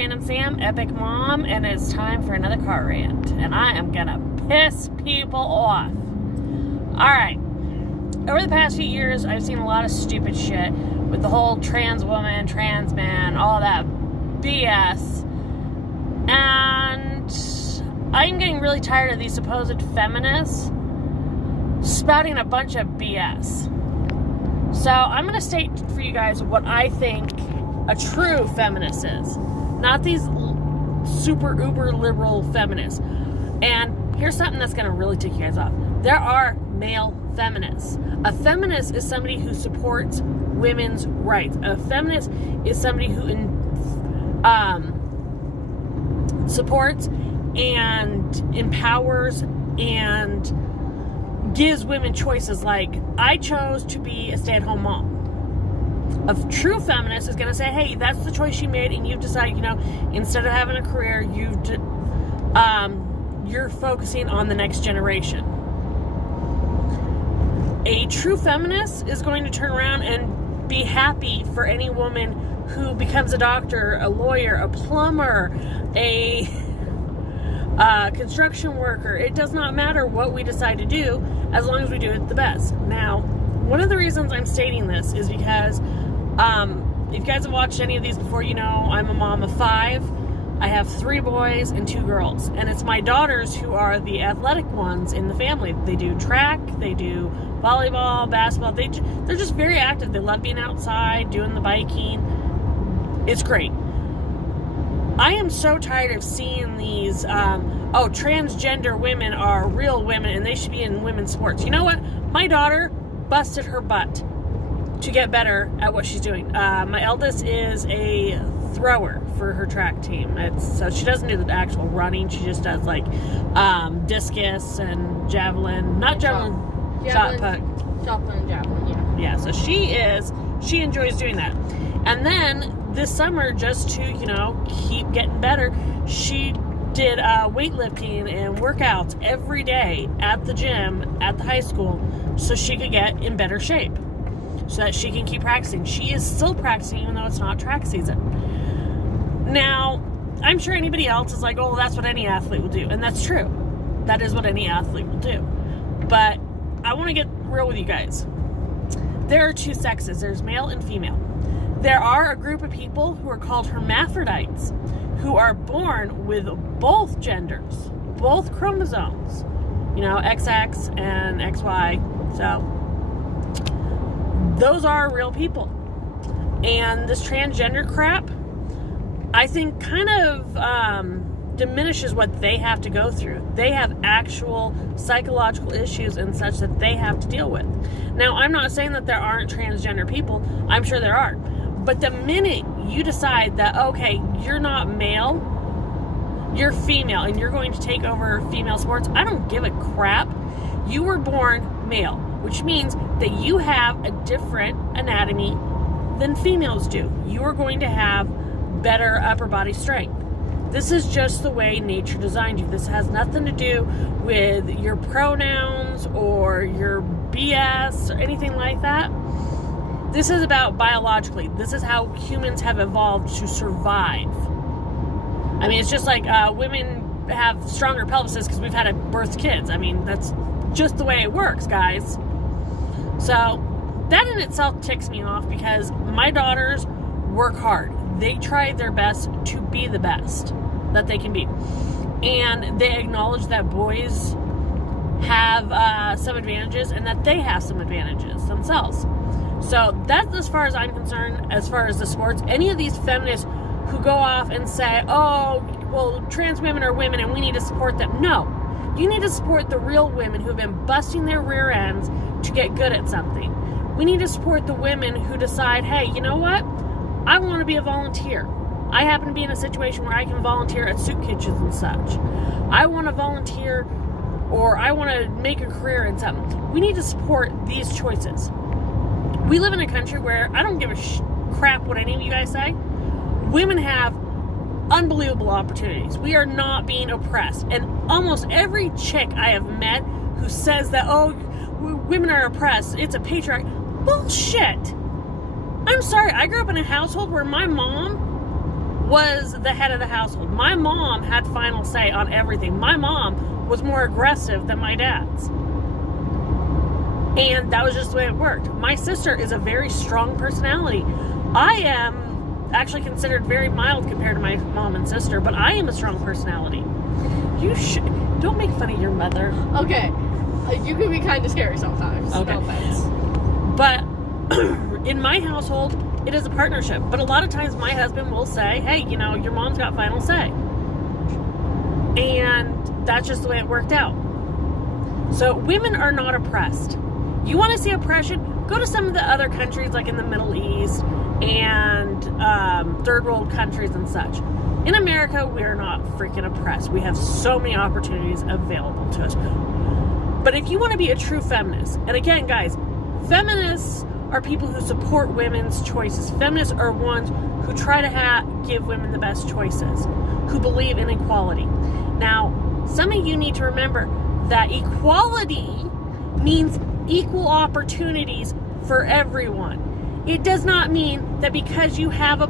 Random Sam, Epic Mom, and it's time for another car rant. And I am gonna piss people off. Alright. Over the past few years, I've seen a lot of stupid shit with the whole trans woman, trans man, all that BS. And I'm getting really tired of these supposed feminists spouting a bunch of BS. So I'm going to state for you guys what I think a true feminist is. Not these super uber liberal feminists. And here's something that's going to really tick you guys off. There are male feminists. A feminist is somebody who supports women's rights. A feminist is somebody who supports and empowers and gives women choices like, I chose to be a stay-at-home mom. A true feminist is going to say, hey, that's the choice you made, and you've decided, instead of having a career, you're focusing on the next generation. A true feminist is going to turn around and be happy for any woman who becomes a doctor, a lawyer, a plumber, a construction worker. It does not matter what we decide to do as long as we do it the best. Now, one of the reasons I'm stating this is because if you guys have watched any of these before, I'm a mom of 5. I have 3 boys and 2 girls, and it's my daughters who are the athletic ones in the family. They do track, they do volleyball, basketball. They're just very active. They love being outside, doing the biking. It's great. I am so tired of seeing these, transgender women are real women and they should be in women's sports. You know what? My daughter busted her butt to get better at what she's doing. My eldest is a thrower for her track team. So she doesn't do the actual running. She just does discus and javelin. Not javelin. Shot put. Shot put and javelin, yeah. Yeah, so she enjoys doing that. And then this summer, just to, keep getting better, she did weightlifting and workouts every day at the gym at the high school so she could get in better shape so that she can keep practicing. She is still practicing even though it's not track season. Now, I'm sure anybody else is like, oh, that's what any athlete will do. And that's true. That is what any athlete will do. But I want to get real with you guys. There are 2 sexes. There's male and female. There are a group of people who are called hermaphrodites who are born with both genders, both chromosomes, XX and XY. So those are real people. And this transgender crap, I think, kind of diminishes what they have to go through. They have actual psychological issues and such that they have to deal with. Now, I'm not saying that there aren't transgender people. I'm sure there are. But the minute you decide that, okay, you're not male, you're female, and you're going to take over female sports, I don't give a crap. You were born male, which means that you have a different anatomy than females do. You are going to have better upper body strength. This is just the way nature designed you. This has nothing to do with your pronouns or your BS or anything like that. This is about biologically. This is how humans have evolved to survive. I mean, it's just like women have stronger pelvises because we've had to birth kids. I mean, that's just the way it works, guys. So that in itself ticks me off because my daughters work hard. They try their best to be the best that they can be. And they acknowledge that boys have some advantages and that they have some advantages themselves. So that's as far as I'm concerned, as far as the sports. Any of these feminists who go off and say, oh, well, trans women are women and we need to support them. No, you need to support the real women who have been busting their rear ends to get good at something. We need to support the women who decide, hey, you know what? I want to be a volunteer. I happen to be in a situation where I can volunteer at soup kitchens and such. I want to volunteer or I want to make a career in something. We need to support these choices. We live in a country where I don't give a crap what any of you guys say. Women have unbelievable opportunities. We are not being oppressed. And almost every chick I have met who says that, oh, women are oppressed, it's a patriarchy. Bullshit. I'm sorry, I grew up in a household where my mom was the head of the household. My mom had final say on everything. My mom was more aggressive than my dad's. And that was just the way it worked. My sister is a very strong personality. I am actually considered very mild compared to my mom and sister, but I am a strong personality. Don't make fun of your mother. Okay. You can be kind of scary sometimes. Okay. No offense. But in my household, it is a partnership. But a lot of times my husband will say, hey, your mom's got final say. And that's just the way it worked out. So women are not oppressed. You want to see oppression? Go to some of the other countries like in the Middle East and third world countries and such. In America, we are not freaking oppressed. We have so many opportunities available to us. But if you want to be a true feminist, and again, guys, feminists are people who support women's choices. Feminists are ones who try to give women the best choices, who believe in equality. Now, some of you need to remember that equality means equal opportunities for everyone. It does not mean that because you have a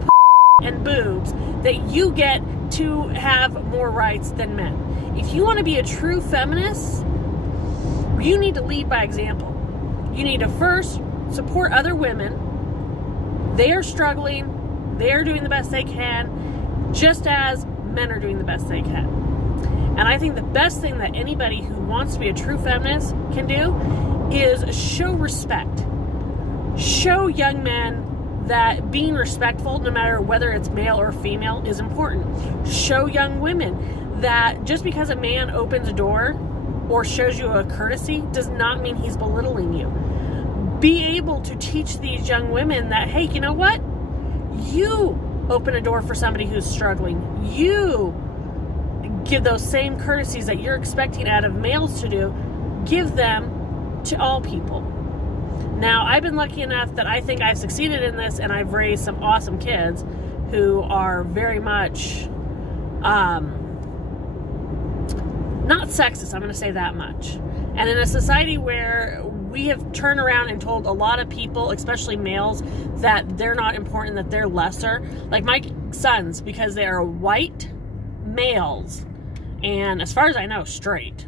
and boobs that you get to have more rights than men. If you want to be a true feminist, you need to lead by example. You need to first support other women. They are struggling. They are doing the best they can, just as men are doing the best they can. And I think the best thing that anybody who wants to be a true feminist can do is show respect. Show young men that being respectful, no matter whether it's male or female, is important. Show young women that just because a man opens a door or shows you a courtesy does not mean he's belittling you. Be able to teach these young women that, hey, you know what? You open a door for somebody who's struggling. You give those same courtesies that you're expecting out of males to do, give them to all people. Now, I've been lucky enough that I think I've succeeded in this, and I've raised some awesome kids who are very much not sexist, I'm going to say that much. And in a society where we have turned around and told a lot of people, especially males, that they're not important, that they're lesser. Like my sons, because they are white males, and as far as I know, straight.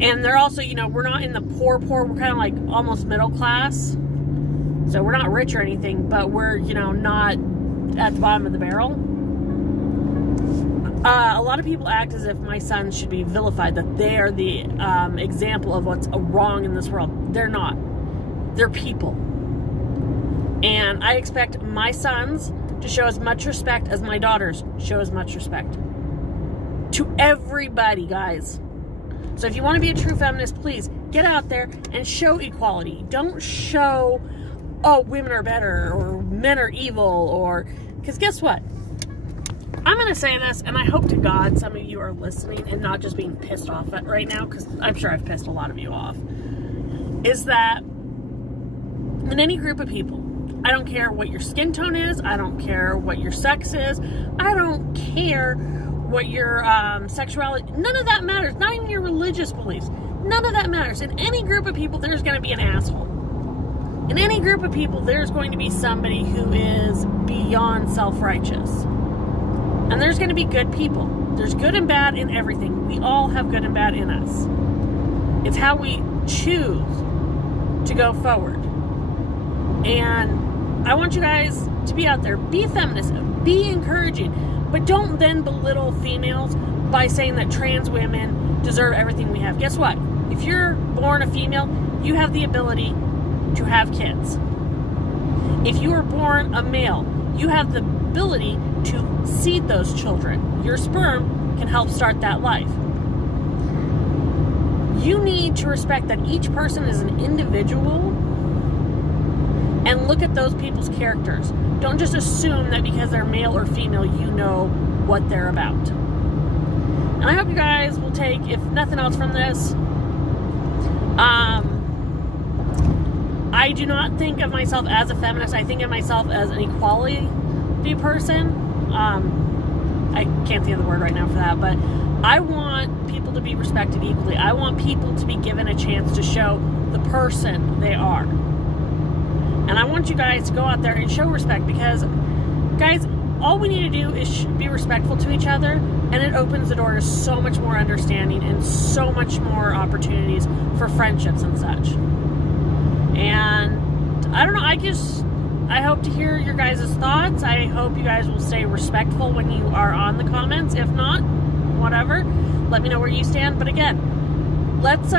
And they're also, we're not in the poor, we're kind of like almost middle class. So we're not rich or anything, but we're, not at the bottom of the barrel. A lot of people act as if my sons should be vilified, that they are the example of what's wrong in this world. They're not. They're people. And I expect my sons to show as much respect as my daughters show as much respect. To everybody, guys. So if you want to be a true feminist, please get out there and show equality. Don't show, women are better or men are evil, because guess what? I'm going to say this, and I hope to God some of you are listening and not just being pissed off at right now, because I'm sure I've pissed a lot of you off, is that in any group of people, I don't care what your skin tone is, I don't care what your sex is, I don't care what your sexuality, none of that matters, not even your religious beliefs, none of that matters. In any group of people, there's going to be an asshole. In any group of people, there's going to be somebody who is beyond self-righteous. And there's going to be good people. There's good and bad in everything. We all have good and bad in us. It's how we choose to go forward. And I want you guys to be out there, be feminist, be encouraging, but don't then belittle females by saying that trans women deserve everything we have. Guess what? If you're born a female, you have the ability to have kids. If you were born a male, you have the ability to seed those children. Your sperm can help start that life. You need to respect that each person is an individual and look at those people's characters. Don't just assume that because they're male or female, you know what they're about. And I hope you guys will take, if nothing else from this, I do not think of myself as a feminist. I think of myself as an equality person. I can't think of the word right now for that, but I want people to be respected equally. I want people to be given a chance to show the person they are. And I want you guys to go out there and show respect, because, guys, all we need to do is be respectful to each other, and it opens the door to so much more understanding and so much more opportunities for friendships and such. And I don't know, I hope to hear your guys' thoughts. I hope you guys will stay respectful when you are on the comments. If not, whatever, let me know where you stand. But again, let's,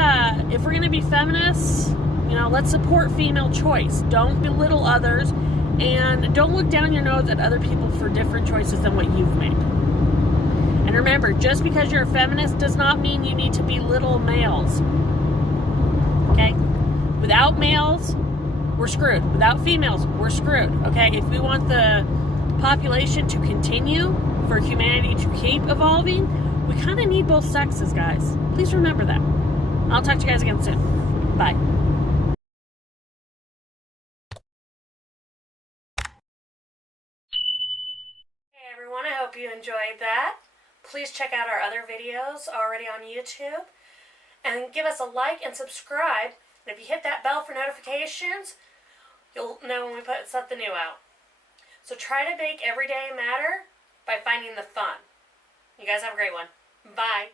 if we're going to be feminists, let's support female choice. Don't belittle others, and don't look down your nose at other people for different choices than what you've made. And remember, just because you're a feminist does not mean you need to belittle males. Okay? Without males, we're screwed. Without females, we're screwed. Okay? If we want the population to continue, for humanity to keep evolving, we kind of need both sexes, guys. Please remember that. I'll talk to you guys again soon. Bye. Hey everyone, I hope you enjoyed that. Please check out our other videos already on YouTube, and give us a like and subscribe. And if you hit that bell for notifications, you'll know when we put something new out. So try to make every day matter by finding the fun. You guys have a great one. Bye.